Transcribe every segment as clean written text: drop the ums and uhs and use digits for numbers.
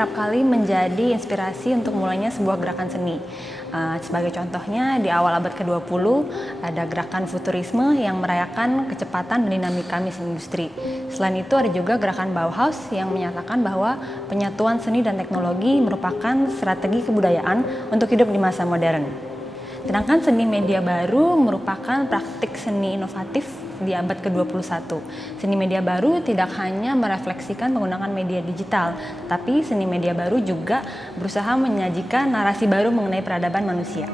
kerap kali menjadi inspirasi untuk mulainya sebuah gerakan seni. Sebagai contohnya, di awal abad ke-20 ada gerakan futurisme yang merayakan kecepatan dan dinamika mesin industri. Selain itu ada juga gerakan Bauhaus yang menyatakan bahwa penyatuan seni dan teknologi merupakan strategi kebudayaan untuk hidup di masa modern. Sedangkan seni media baru merupakan praktik seni inovatif di abad ke-21. Seni media baru tidak hanya merefleksikan penggunaan media digital, tapi seni media baru juga berusaha menyajikan narasi baru mengenai peradaban manusia.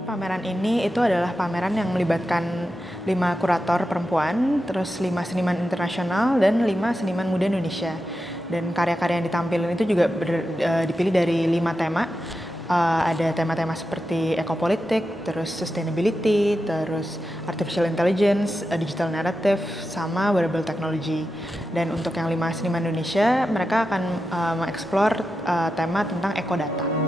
Pameran ini itu adalah pameran yang melibatkan 5 kurator perempuan, terus 5 seniman internasional dan 5 seniman muda Indonesia. Dan karya-karya yang ditampilkan itu juga dipilih dari 5 tema. Ada tema-tema seperti ekopolitik, terus sustainability, terus artificial intelligence, digital narrative, sama wearable technology. Dan untuk yang 5 seniman Indonesia, mereka akan mengeksplor tema tentang ekodata.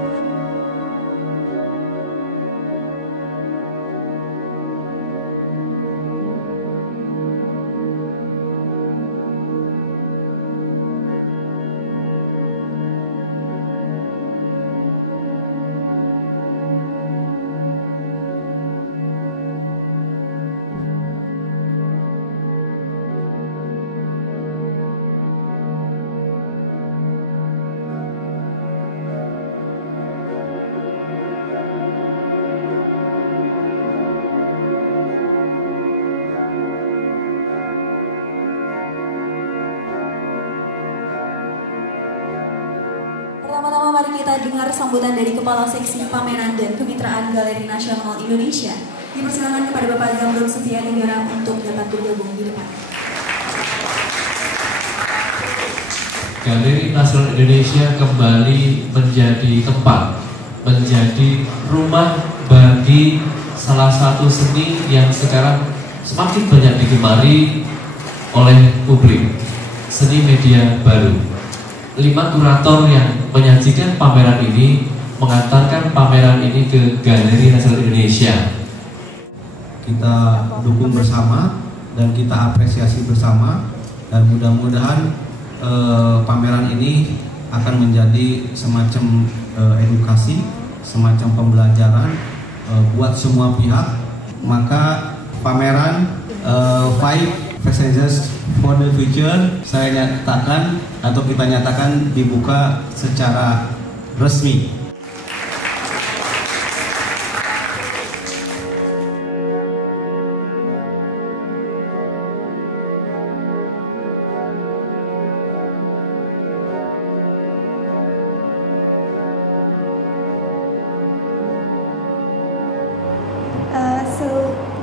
Pertama-tama mari kita dengar sambutan dari Kepala Seksi Pameran dan Kemitraan Galeri Nasional Indonesia. Dipersilakan kepada Bapak Zamrud Setianegara untuk dapat bergabung di depan. Galeri Nasional Indonesia kembali menjadi tempat, menjadi rumah bagi salah satu seni yang sekarang semakin banyak digemari oleh publik, seni media baru. 5 kurator yang menyajikan pameran ini mengantarkan pameran ini ke Galeri Nasional Indonesia. Kita dukung bersama dan kita apresiasi bersama, dan mudah-mudahan pameran ini akan menjadi semacam edukasi, semacam pembelajaran buat semua pihak. Maka pameran Five Passengers for the Future saya nyatakan atau kita nyatakan dibuka secara resmi.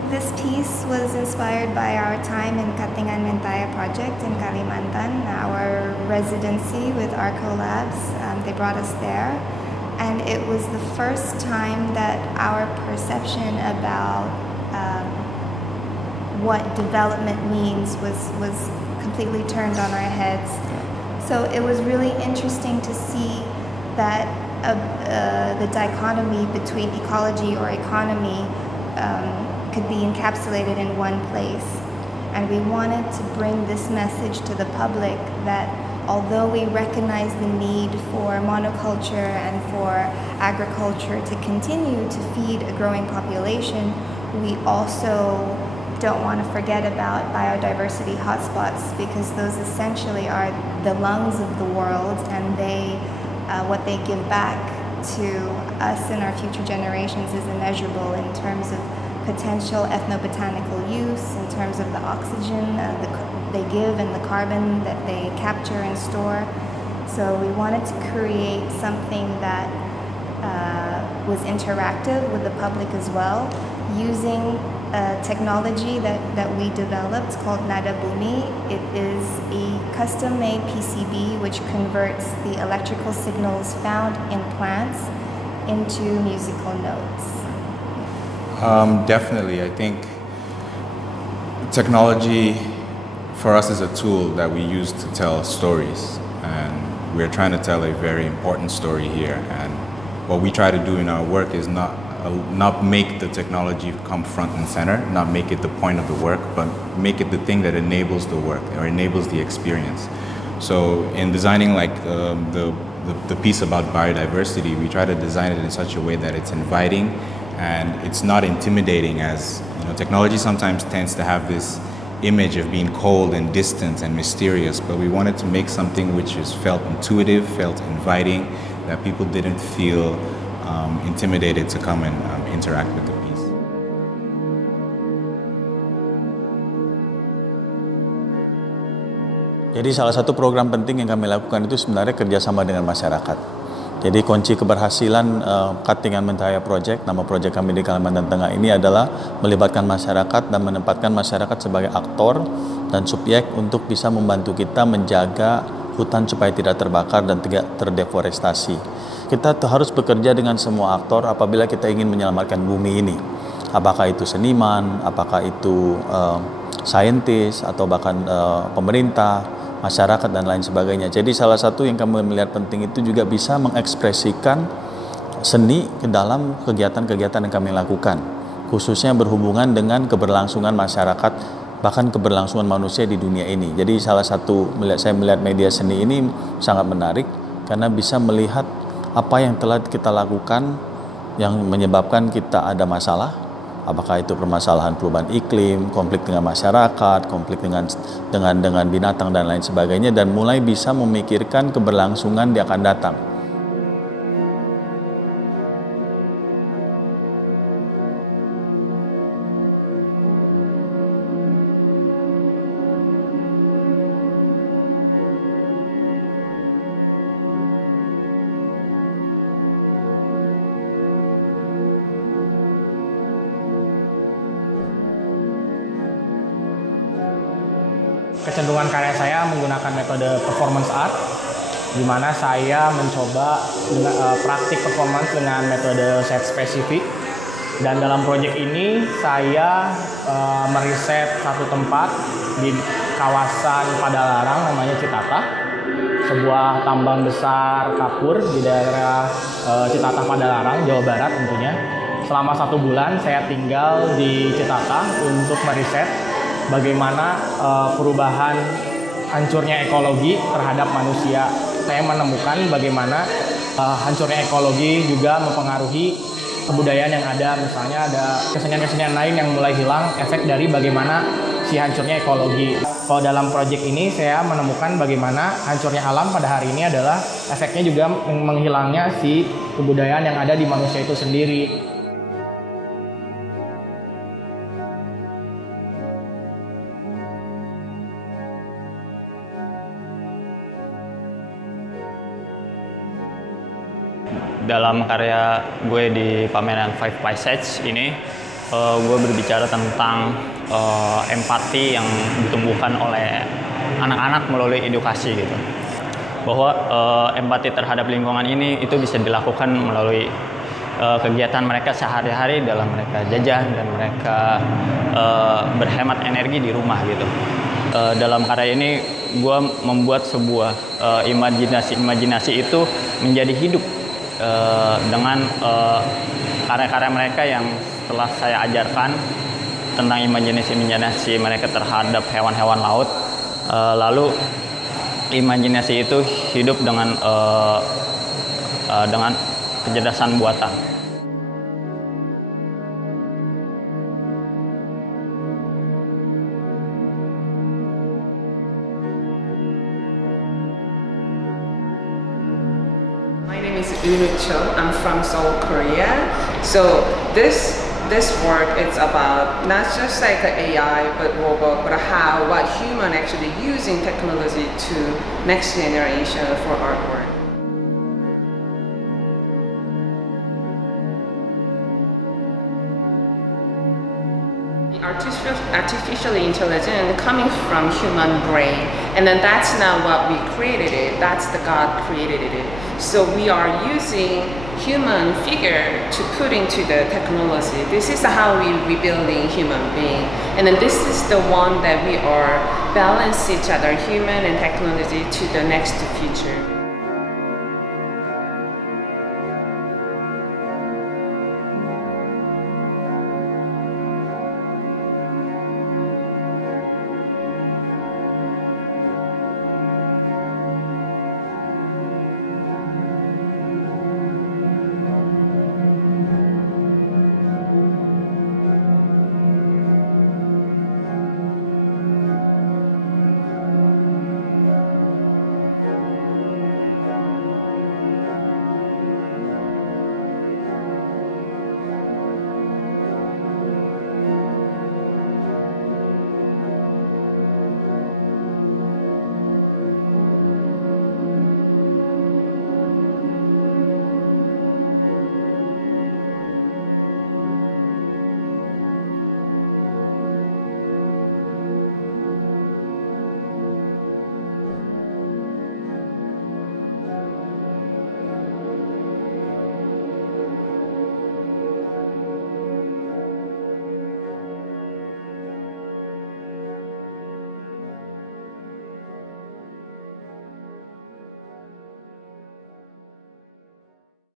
This piece was inspired by our time in Katingan Mentaya project in Kalimantan, our residency with Arco Labs. They brought us there, and it was the first time that our perception about what development means was completely turned on our heads. So it was really interesting to see that the dichotomy between ecology or economy could be encapsulated in one place. And we wanted to bring this message to the public that although we recognize the need for monoculture and for agriculture to continue to feed a growing population, we also don't want to forget about biodiversity hotspots, because those essentially are the lungs of the world, and what they give back to us and our future generations is immeasurable in terms of potential ethnobotanical use, in terms of the oxygen they give and the carbon that they capture and store. So we wanted to create something that was interactive with the public as well, using a technology that we developed called Nada Bumi. It is a custom-made PCB which converts the electrical signals found in plants into musical notes. Definitely, I think technology for us is a tool that we use to tell stories, and we're trying to tell a very important story here. And what we try to do in our work is not make the technology come front and center, not make it the point of the work, but make it the thing that enables the work or enables the experience. So in designing like the piece about biodiversity, we try to design it in such a way that it's inviting and it's not intimidating, as you know, technology sometimes tends to have this image of being cold and distant and mysterious, but we wanted to make something which is felt intuitive, felt inviting, that people didn't feel intimidated to come and interact with the piece. Jadi salah satu program penting yang kami lakukan itu sebenarnya kerjasama dengan masyarakat. Jadi kunci keberhasilan Katingan Mentaya Project, nama project kami di Kalimantan Tengah ini adalah melibatkan masyarakat dan menempatkan masyarakat sebagai aktor dan subjek untuk bisa membantu kita menjaga hutan supaya tidak terbakar dan tidak terdeforestasi. Kita harus bekerja dengan semua aktor apabila kita ingin menyelamatkan bumi ini. Apakah itu seniman, apakah itu saintis, atau bahkan pemerintah, masyarakat, dan lain sebagainya. Jadi salah satu yang kami melihat penting itu juga bisa mengekspresikan seni ke dalam kegiatan-kegiatan yang kami lakukan, khususnya berhubungan dengan keberlangsungan masyarakat, bahkan keberlangsungan manusia di dunia ini. Jadi salah satu, saya melihat media seni ini sangat menarik karena bisa melihat apa yang telah kita lakukan yang menyebabkan kita ada masalah, apakah itu permasalahan perubahan iklim, konflik dengan masyarakat, konflik dengan binatang dan lain sebagainya, dan mulai bisa memikirkan keberlangsungan yang akan datang. Kecenderungan karya saya menggunakan metode performance art, di mana saya mencoba praktik performance dengan metode set spesifik. Dan dalam proyek ini saya meriset satu tempat di kawasan Padalarang namanya Citata, sebuah tambang besar kapur di daerah Citata Padalarang, Jawa Barat tentunya. Selama 1 bulan saya tinggal di Citata untuk meriset bagaimana perubahan hancurnya ekologi terhadap manusia. Saya menemukan bagaimana hancurnya ekologi juga mempengaruhi kebudayaan yang ada. Misalnya ada kesenian-kesenian lain yang mulai hilang, efek dari bagaimana si hancurnya ekologi. Kalau dalam proyek ini saya menemukan bagaimana hancurnya alam pada hari ini adalah efeknya juga menghilangnya si kebudayaan yang ada di manusia itu sendiri. Dalam karya gue di pameran Five Passage ini, gue berbicara tentang empati yang ditumbuhkan oleh anak-anak melalui edukasi gitu. Bahwa empati terhadap lingkungan ini itu bisa dilakukan melalui kegiatan mereka sehari-hari dalam mereka jajan dan mereka berhemat energi di rumah gitu. Dalam karya ini gue membuat sebuah imajinasi itu menjadi hidup dengan karya-karya mereka yang setelah saya ajarkan tentang imajinasi mereka terhadap hewan-hewan laut, lalu imajinasi itu hidup dengan kecerdasan buatan. My name is Unu Cho. I'm from Seoul, Korea. So this work is about not just like the AI but robot, but what human actually using technology to next generation for artwork. artificially intelligent coming from human brain, and then that's not what we created it. That's the God created it. So we are using human figure to put into the technology. This is how we rebuilding human being, and then this is the one that we are balance each other, human and technology, to the next future.